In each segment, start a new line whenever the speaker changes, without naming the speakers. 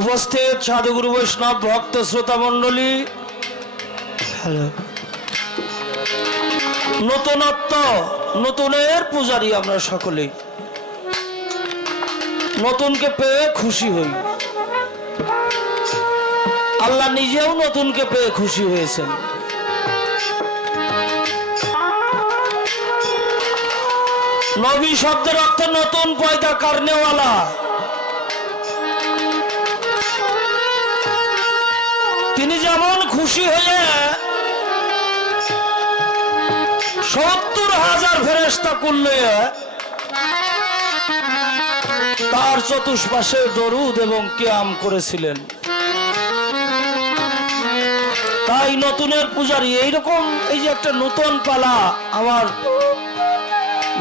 উপস্থিত সাধুগুরু বৈষ্ণব ভক্ত শ্রোতা মণ্ডলী। নতুনত্ব নতুনের পূজারি আমরা সকলেই নতুনকে পেয়ে খুশি হই। আল্লাহ নিজেও নতুনকে পেয়ে খুশি হয়েছেন। নবী শব্দের অর্থ নতুন পয়দা কারণেওয়ালা। যেমন খুশি হয়ে সত্তর হাজার ফেরেস্তা করলে তার চতুষ্পাশে দরুদ এবং কিয়াম করেছিলেন। তাই নতুনের পূজারি, এইরকম এই যে একটা নতুন পালা আমার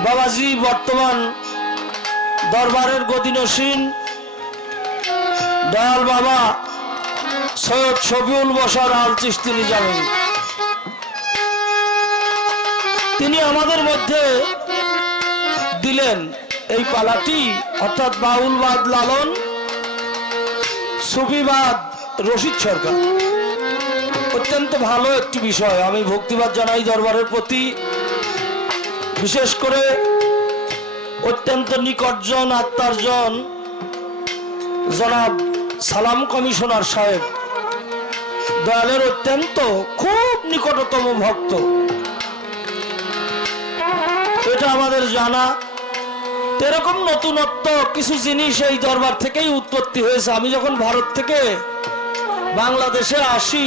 বাবাজি বর্তমান দরবারের গদিনসীন দয়াল বাবা সৈয়দ শফিউল বসার আল চিস্তিনি যাবেন তিনি আমাদের মধ্যে দিলেন এই পালাটি, অর্থাৎ বাউলবাদ লালন, সুফিবাদ রশিদ সরকার। অত্যন্ত ভালো একটি বিষয়, আমি ভক্তিবাদ জানাই দরবারের প্রতি। বিশেষ করে অত্যন্ত নিকটজন আত্মারজন জনাব সালাম কমিশনার সাহেব। দয়ালের অত্যন্ত খুব নিকটতম ভক্ত। এটা আমাদের জানা। এরকম নতুনত্ব, কিছু জিনিস এই দরবার থেকেই উৎপত্তি হয়েছে। আমি যখন ভারত থেকে বাংলাদেশে আসি,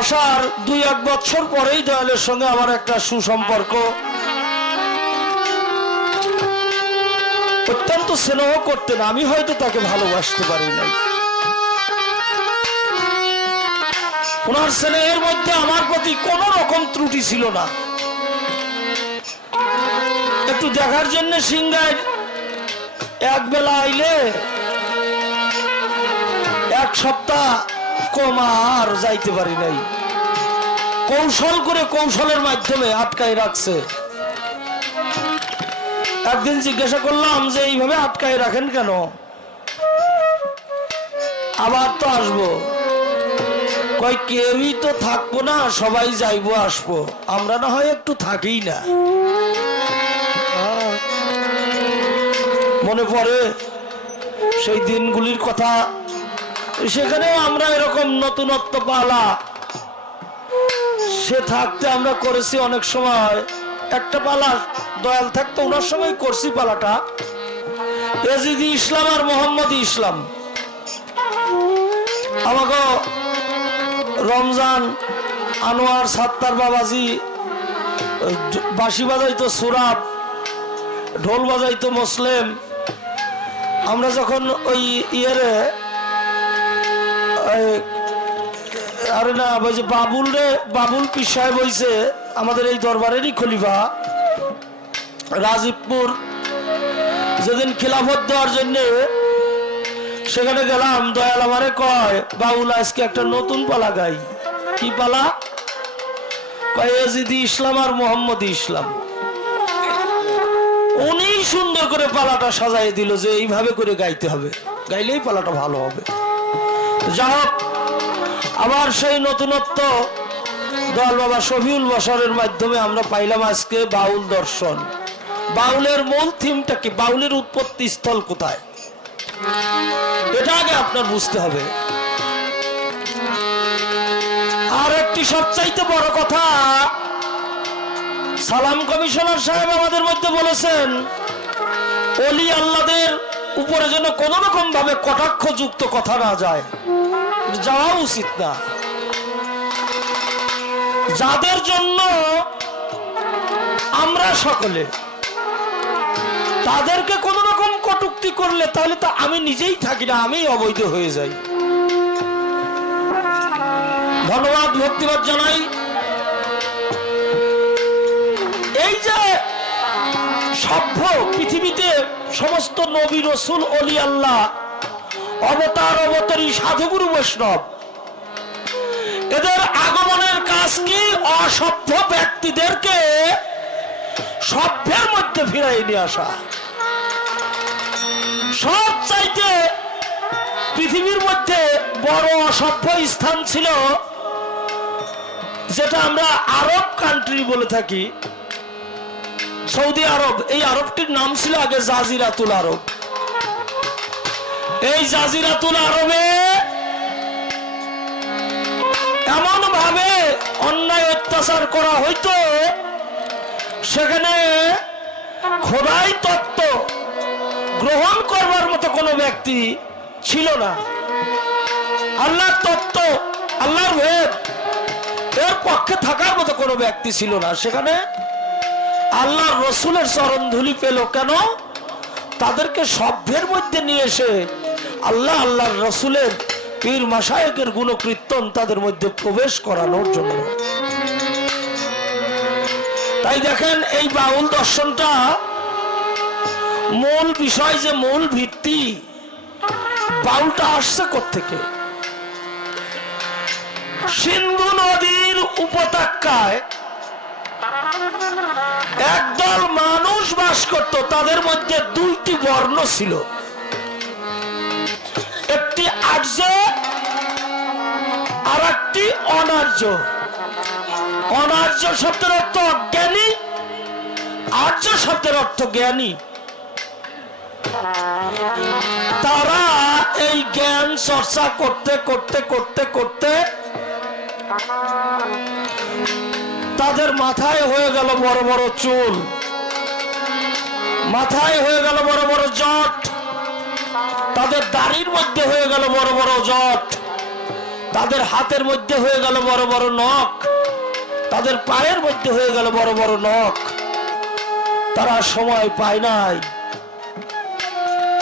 আসার দুই এক বছর পরেই দয়ালের সঙ্গে আমার একটা সুসম্পর্ক। অত্যন্ত স্নেহ করতেন। আমি হয়তো তাকে ভালোবাসতে পারি নাই। ওনার স্নেহের মধ্যে আমার প্রতি কোনো রকম ত্রুটি ছিল না। একটু দেখার জন্য সিংহায় এক বেলা আইলে এক সপ্তাহ কম আর যাইতে পারি নাই। কৌশল করে কৌশলের মাধ্যমে আটকায় রাখছে। একদিন জিজ্ঞাসা করলাম যে, এইভাবে আটকায় রাখেন কেন? আবার তো আসব। কেউই তো থাকব না, সবাই যাইবো, আসব। আমরা না হয় একটু থাকি না। মনে পড়ে, সেই দিনগুলির কথা। সেখানেও আমরা এরকম নতুনত্ব পালা। সে থাকতে আমরা করেছি অনেক সময়। একটা পালা, দয়াল থাকতো ওনার সময় করছি পালাটা। এজিদি ইসলাম আর মোহাম্মদ ইসলাম। আমাকে রমজান, আনোয়ার, সাত্তার বাবাজি, বাঁশি বাজাইতো সুরাব, ঢোল বাজাইতো মুসলিম। আমরা যখন ওই ইয়েরে আরে না যে বাবুল রে, বাবুল পিসায় বইছে আমাদের এই দরবারেরই খলিফা, রাজীবপুর। যেদিন খিলাফত দেওয়ার জন্য সেখানে গেলাম, দয়াল আমারে কয় বাবুল আজকে একটা নতুন পালা গাই। কি পালা? কয়, এজিদি ইসলাম আর মোহাম্মদ ইসলাম। উনি সুন্দর করে পালাটা সাজাই দিল যে এইভাবে করে গাইতে হবে। গাইলেই পালাটা ভালো হবে। যা হোক, আবার সেই নতুনত্ব দয়াল বাবা শফিউল বসরের মাধ্যমে আমরা পাইলাম আজকে বাউল দর্শন। বাউলের মূল থিমটা কি? বাউলের উৎপত্তি স্থল কোথায়? এটা আগে আপনার বুঝতে হবে। আর একটি সবচাইতে বড় কথা, সালাম কমিশনার সাহেব আমাদের মধ্যে বলেছেন, অলি আল্লাদের উপরে যেন কোন রকম ভাবে কটাক্ষ যুক্ত কথা না যায়। যাওয়া উচিত না। যাদের জন্য আমরা সকলে, তাদেরকে কোন কটুক্তি করলে তাহলে তো আমি নিজেই থাকি না আমি অবৈধ হয়ে যাই। ধন্যবাদ ভক্তিবাদ জানাই। এই যে সভ্য পৃথিবীতে সমস্ত নবী রসুল, অলি আল্লাহ, অবতার অবতারী, সাধুগুরু বৈষ্ণব, এদের আগমনের কাজ কি? অসভ্য ব্যক্তিদেরকে সভ্যের মধ্যে ফিরাই নিয়ে আসা। পৃথিবীর মধ্যে বড় অসভ্য স্থান ছিল, যেটা আমরা আরব কান্ট্রি বলে থাকি, সৌদি আরব। এই আরবটির নাম ছিল আগে জাজিরাতুল আরব। এই জাজিরাতুল আরবে এমন ভাবে অন্যায় অত্যাচার করা হইতো, সেখানে খোদাই তত্ত্ব গ্রহণ করবার মতো কোনো ব্যক্তি ছিল না। আল্লাহর তত্ত্ব, আল্লাহর ভেদ, এর পক্ষে থাকার মতো কোনো ব্যক্তি ছিল না। সেখানে আল্লাহর রসুলের চরণ ধুলি পেল কেন? তাদেরকে সভ্যের মধ্যে নিয়ে এসে আল্লাহ আল্লাহর রসুলের পীর মাসায়কের গুণকীর্তন তাদের মধ্যে প্রবেশ করানোর জন্য। তাই দেখেন, এই বাউল দর্শনটা মূল বিষয় যে মূল ভিত্তি বাউলটা আসছে থেকে সিন্ধু নদীর উপত্যকায় একদল মানুষ বাস করত, তাদের মধ্যে দুইটি বর্ণ ছিল। একটি আর্য আর একটি অনার্য। অনার্য শব্দের অর্থ অজ্ঞানী, আর্য শব্দের অর্থ জ্ঞানী। তারা এই জ্ঞান চর্চা করতে করতে করতে করতে তাদের মাথায় হয়ে গেল বড় বড় চুল। মাথায় হয়ে গেল বড় বড় জট। তাদের দাড়ির মধ্যে হয়ে গেল বড় বড় জট। তাদের হাতের মধ্যে হয়ে গেল বড় বড় নখ। তাদের পায়ের মধ্যে হয়ে গেল বড় বড় নখ। তারা সময় পায় নাই।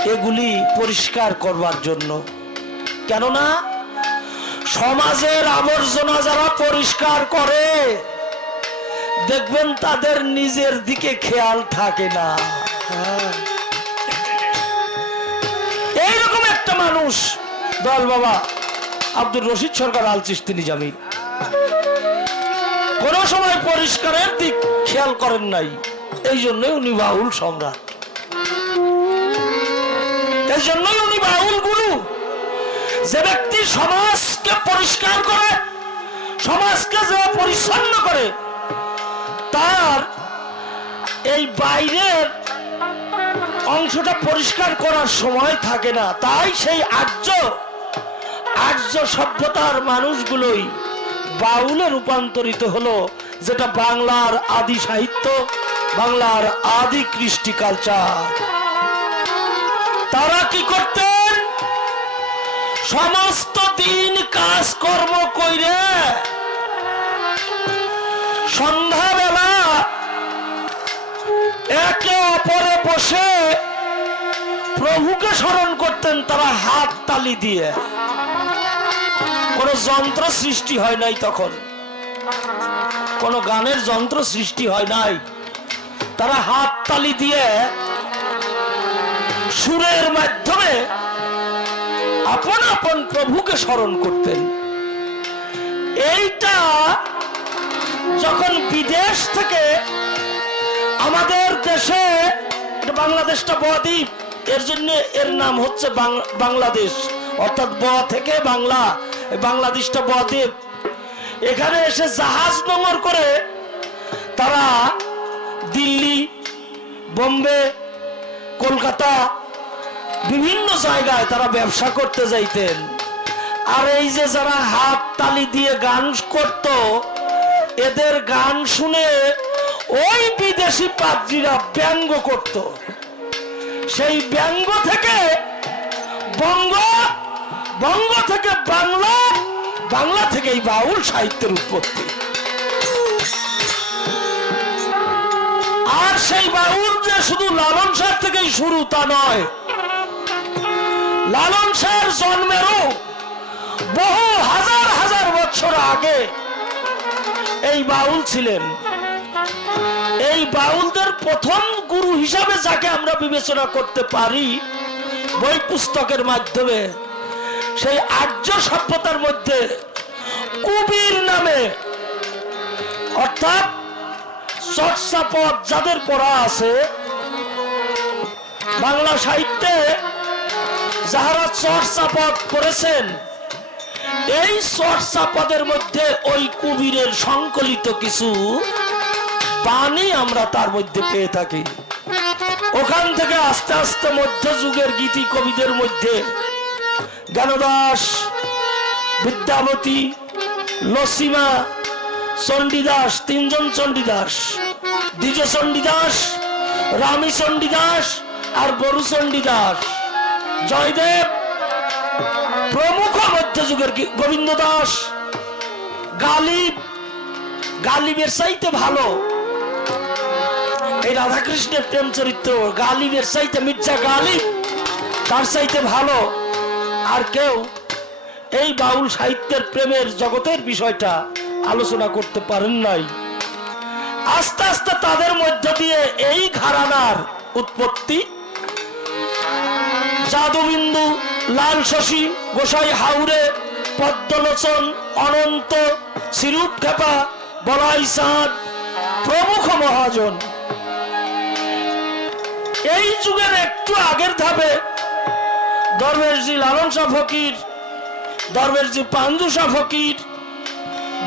এগুলি পরিষ্কার করবার জন্য। কেননা, সমাজের আবর্জনা যারা পরিষ্কার করে, দেখবেন তাদের নিজের দিকে খেয়াল থাকে না। এইরকম একটা মানুষ দল বাবা, আব্দুর রশিদ সরকার আল চিস্তি নিজামি। কোন সময় পরিষ্কারের দিক খেয়াল করেন নাই, এই জন্যই উনি বাউল সম্রাট। এই জন্যই উনি বাউল গুরু। যে ব্যক্তি সমাজকে পরিষ্কার করে, সমাজকে যে পরিচ্ছন্ন করে, তার এই বাইরের অংশটা পরিষ্কার করার সময় থাকে না। তাই সেই আর্য আর্য সভ্যতার মানুষগুলোই বাউলে রূপান্তরিত হলো, যেটা বাংলার আদি সাহিত্য, বাংলার আদি কৃষ্টি কালচার তারা কি করতেন? সমস্ত দিন কাজ কর্ম কইরে সন্ধ্যাবেলা একে অপরে বসে প্রভুকে স্মরণ করতেন, তারা হাত তালি দিয়ে। কোনো যন্ত্র সৃষ্টি হয় নাই তখন। কোনো গানের যন্ত্র সৃষ্টি হয় নাই। তারা হাত তালি দিয়ে সুরের মাধ্যমে আপন আপন প্রভুকে স্মরণ করতেন। এইটা যখন বিদেশ থেকে আমাদের দেশে বাংলাদেশটা বদ্বীপ এর জন্য এর নাম হচ্ছে বাংলাদেশ, অর্থাৎ ব থেকে বাংলা, বাংলাদেশটা বদ্বীপ এখানে এসে জাহাজ নোংর করে তারা দিল্লি, বোম্বে, কলকাতা বিভিন্ন জায়গায় তারা ব্যবসা করতে যাইতেন। আর এই যে যারা হাত তালি দিয়ে গান করত, এদের গান শুনে ওই বিদেশি পাদ্রীরা ব্যঙ্গ করত। সেই ব্যঙ্গ থেকে বঙ্গ বঙ্গ থেকে বাংলা বাংলা থেকে এই বাউল সাহিত্যের উৎপত্তি। আর সেই বাউল যে শুধু লালন শাহ থেকেই শুরু, তা নয় লালন শাহের জন্মেরও বহু হাজার হাজার বছর আগে এই বাউল ছিলেন। এই বাউলদের প্রথম গুরু হিসাবে যাকে আমরা বিবেচনা করতে পারি বই পুস্তকের মাধ্যমে, সেই আর্য সভ্যতার মধ্যে কুবির নামে, অর্থাৎ চর্চাপদ যাদের পড়া আছে, বাংলা সাহিত্যে যাহারা চর চাপদ করেছেন, এই চর চাপদের মধ্যে ওই কুবিরের সংকলিত কিছু বাণী আমরা তার মধ্যে পেয়ে থাকি। ওখান থেকে আস্তে আস্তে মধ্যযুগের গীতি কবিদের মধ্যে জ্ঞানদাস বিদ্যাবতী লসিমা চণ্ডীদাস, তিনজন চণ্ডীদাস, দ্বিজ চণ্ডীদাস, রামী চণ্ডীদাস আর বরু চণ্ডীদাস। জয়দেব, প্রমুখ মধ্যযুগের গোবিন্দ দাস, গালিব, গালিবের চাইতে ভালো। এই রাধাকৃষ্ণের প্রেম চরিত্র, গালিবের চাইতে মির্জা গালিব, তার চাইতে ভালো। আর কেউ এই বাউল সাহিত্যের প্রেমের জগতের বিষয়টা আলোচনা করতে পারেন নাই। আস্তে আস্তে তাদের মধ্য দিয়ে এই ঘরানার উৎপত্তি জাদুবিন্দু লাল শশী গোসাই হাউরে পদ্মলোচন, অনন্ত সিরুপ খেপা, বলাই চাঁদ প্রমুখ মহাজন। এই যুগের একটু আগের ধাপে দরবেশজি লালন শাহ ফকির, দরবেশজি পাঞ্জু শাহ ফকির,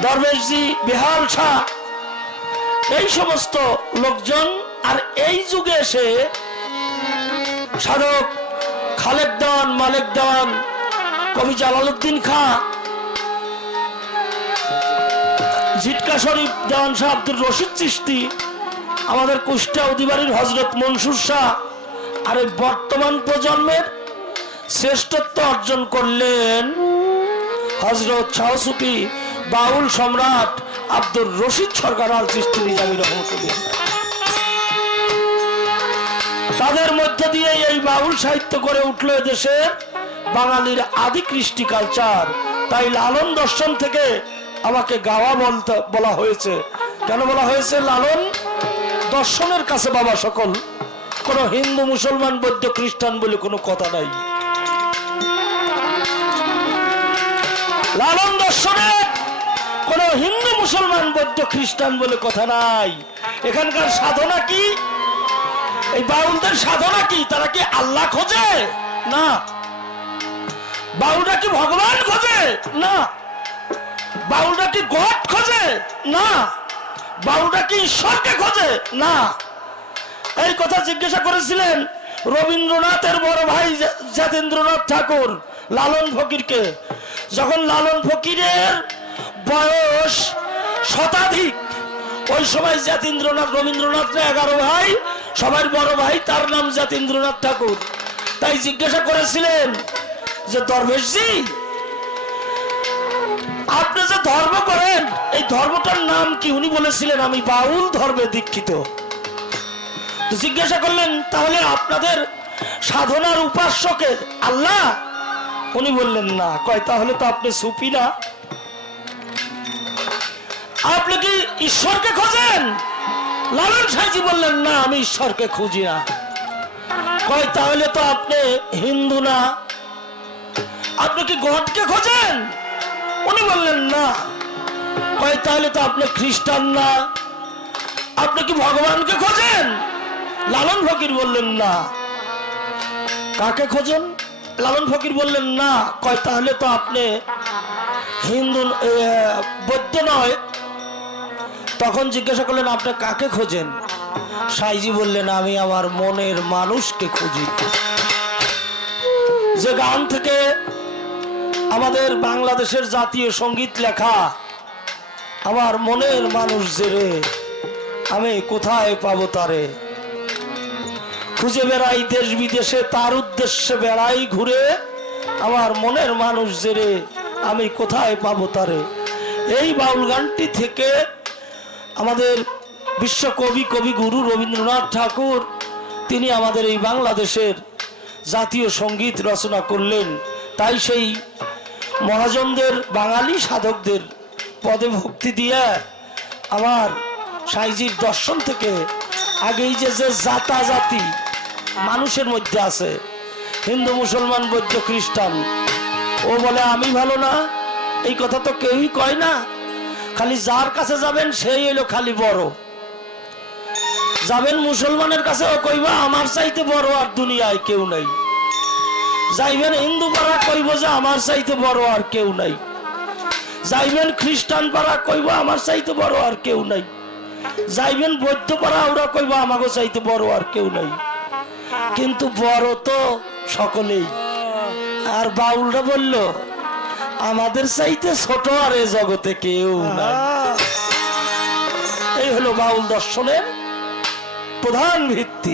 দরবেশজি বেহাল শাহ, এই সমস্ত লোকজন আর এই যুগে এসে সাধক খালেক দেওয়ান মালেক কবি জালালউদ্দিন খাঁ, ঝিটকা শরীফ দেওয়ান শাহ আব্দুর রশিদ চিস্তি আমাদের কুষ্টা অধিবারীর হজরত মনসুর শাহ, আর এই বর্তমান প্রজন্মের শ্রেষ্ঠত্ব অর্জন করলেন হজরত শাহসুফি বাউল সম্রাট আব্দুর রশিদ সরকার আল চিস্তি নিজামী রহমতুল্লাহ। তাদের মধ্যে দিয়ে এই বাউল সাহিত্য করে উঠল দেশে বাঙালির আদি কৃষ্টি কালচার তাই লালন দর্শন থেকে আমাকে গাওয়া বলতে, বলা হয়েছে। কেন বলা হয়েছে? লালন দর্শনের কাছে বাবা সকল। কোন হিন্দু, মুসলমান, বৌদ্ধ, খ্রিস্টান বলে কোনো কথা নাই। লালন দর্শনে কোন হিন্দু, মুসলমান, বৌদ্ধ, খ্রিস্টান বলে কথা নাই। এখানকার সাধনা কি? এই বাউলদের সাধনা কি? তারা কি আল্লাহ খোঁজে? না। বাউলরা কি ভগবান খোঁজে? না। বাউলরা কি গড খোঁজে? না। বাউলরা কি ঈশ্বরকে খোঁজে? না। এই কথা জিজ্ঞাসা করেছিলেন রবীন্দ্রনাথের বড় ভাই জাতেন্দ্রনাথ ঠাকুর, লালন ফকিরকে। যখন লালন ফকিরের বয়স শতাধিক, ওই সময় জাতীন্দ্রনাথ, রবীন্দ্রনাথ এগারো ভাই সবার বড় ভাই তার নাম জাতীন্দ্রনাথ ঠাকুর। তাই জিজ্ঞাসা করেছিলেন যে দরবেশজি আপনি যে ধর্ম করেন, এই ধর্মটার নাম কি? উনি বলেছিলেন, আমি বাউল ধর্মে দীক্ষিত। জিজ্ঞাসা করলেন, তাহলে আপনাদের সাধনার উপাস্যকে আল্লাহ? উনি বললেন, না। কয়, তাহলে তো আপনি সুফি না। আপনি কি ঈশ্বরকে খোঁজেন? লালন সাহেজি বললেন না আমি ঈশ্বরকে খুঁজি না। কয় তাহলে তো আপনি হিন্দু না। আপনি কি গডকে খোঁজেন? উনি বললেন না। কয় তাহলে তো আপনি খ্রিস্টান না। আপনি কি ভগবানকে খোঁজেন? লালন ফকির বললেন না। কাকে খোঁজেন? লালন ফকির বললেন না। কয় তাহলে তো আপনি হিন্দু এ, বৌদ্ধ নয়। তখন জিজ্ঞাসা করলেন, আপনি কাকে খোঁজেন? সাইজি বললেন, আমি আমার মনের মানুষকে খুঁজি। যে গান থেকে আমাদের বাংলাদেশের জাতীয় সংগীত লেখা, আমার মনের মানুষ যে রে, আমি কোথায় পাবো তারে? খুঁজে বেড়াই দেশ বিদেশে, তার উদ্দেশ্যে বেড়াই ঘুরে, আমার মনের মানুষ যে রে, আমি কোথায় পাবো তারে? এই বাউল গানটি থেকে আমাদের বিশ্বকবি কবি গুরু রবীন্দ্রনাথ ঠাকুর, তিনি আমাদের এই বাংলাদেশের জাতীয় সংগীত রচনা করলেন। তাই সেই মহাজনদের, বাঙালি সাধকদের পদে ভক্তি দিয়ে আমার সাইজির দর্শন থেকে আগেই যে যে জাতা জাতি মানুষের মধ্যে আছে, হিন্দু, মুসলমান, বৌদ্ধ, খ্রিস্টান, ও বলে, আমি ভালো না? এই কথা তো কেউই কয় না। খালি যার কাছে যাবেন, সেই হইল খালি বড়। যাবেন মুসলমানের কাছে, ও কইবা, আমার চাইতে বড় আর দুনিয়ায় কেউ নাই। যাইবেন হিন্দু পাড়া, কইব যে, আমার চাইতে বড় আর কেউ নাই। যাইবেন খ্রিস্টান পাড়া, কইব, আমার চাইতে বড় আর কেউ নাই। যাইবেন বৌদ্ধ পাড়া, ওরা কইব আমাকে চাইতে বড় আর কেউ নাই। কিন্তু বড় তো সকলেই। আর বাউলরা বলল আমাদের চাইতে ছোট আর এ জগতে কেউ এই হলো বাউল দর্শনের প্রধান ভিত্তি।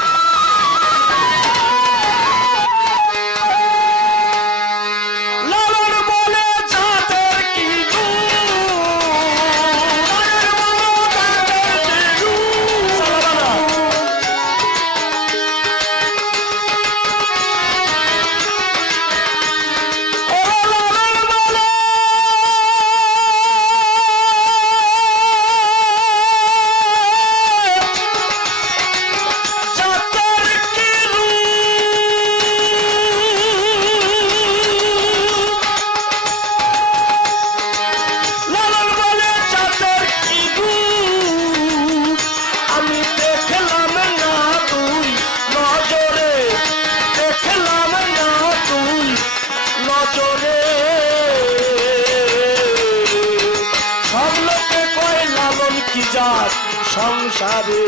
সংসারে।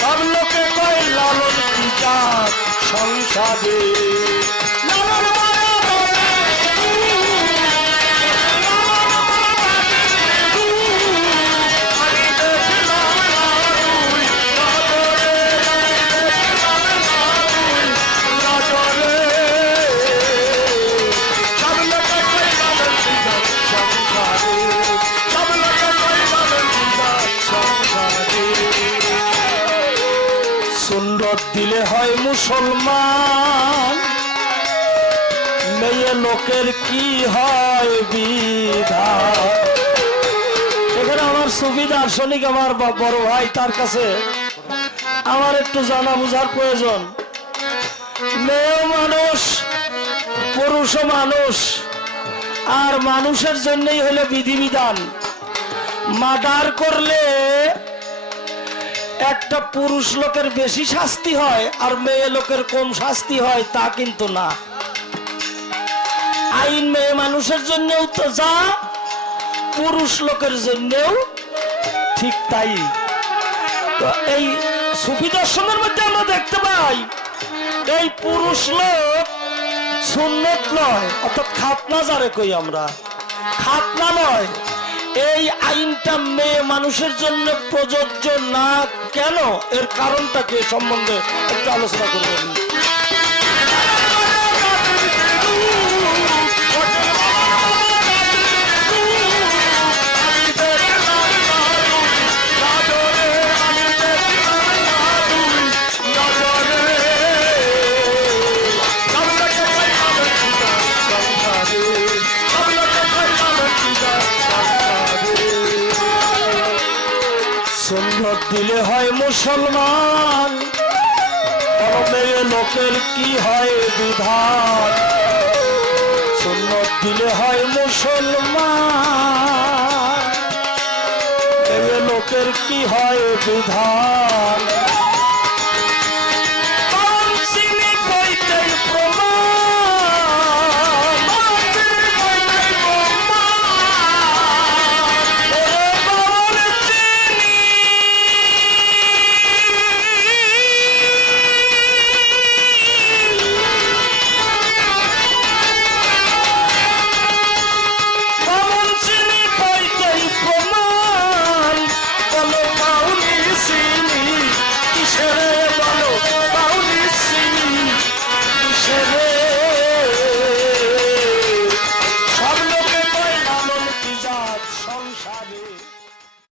সব লোকে কয় লালন কি সংসারে। লালন সুন্নত দিলে হয় মুসলমান। মেয়ে লোকের কি হয় বিধান? এখানে আমার সুফি দার্শনিক আমার বড় ভাই তার কাছে আমার একটু জানা বোঝার প্রয়োজন। মেয়ে মানুষ পুরুষ মানুষ, আর মানুষের জন্যই হলো বিধিবিধান। মার্ডার করলে একটা পুরুষ লোকের বেশি শাস্তি হয় আর মেয়ে লোকের কম শাস্তি হয়, তা কিন্তু না। আইন মেয়ে মানুষের জন্যও তো যা, পুরুষ লোকের জন্যও ঠিক তাই। তো এই সুফি দর্শনের মধ্যে আমরা দেখতে পাই, এই পুরুষ লোক সুন্নত নয়, অর্থাৎ খাতনা যারে কই আমরা? খাতনা নয়, এই আইনটা মেয়ে মানুষের জন্য প্রযোজ্য না কেন? এর কারণটাকে সম্বন্ধে একটু আলোচনা করবেন। দিলে হয় মুসলমান। কলমের লোকের কি হয় বিধান? সুন্নত দিলে হয় মুসলমান। লোকের কি হয় বিধান?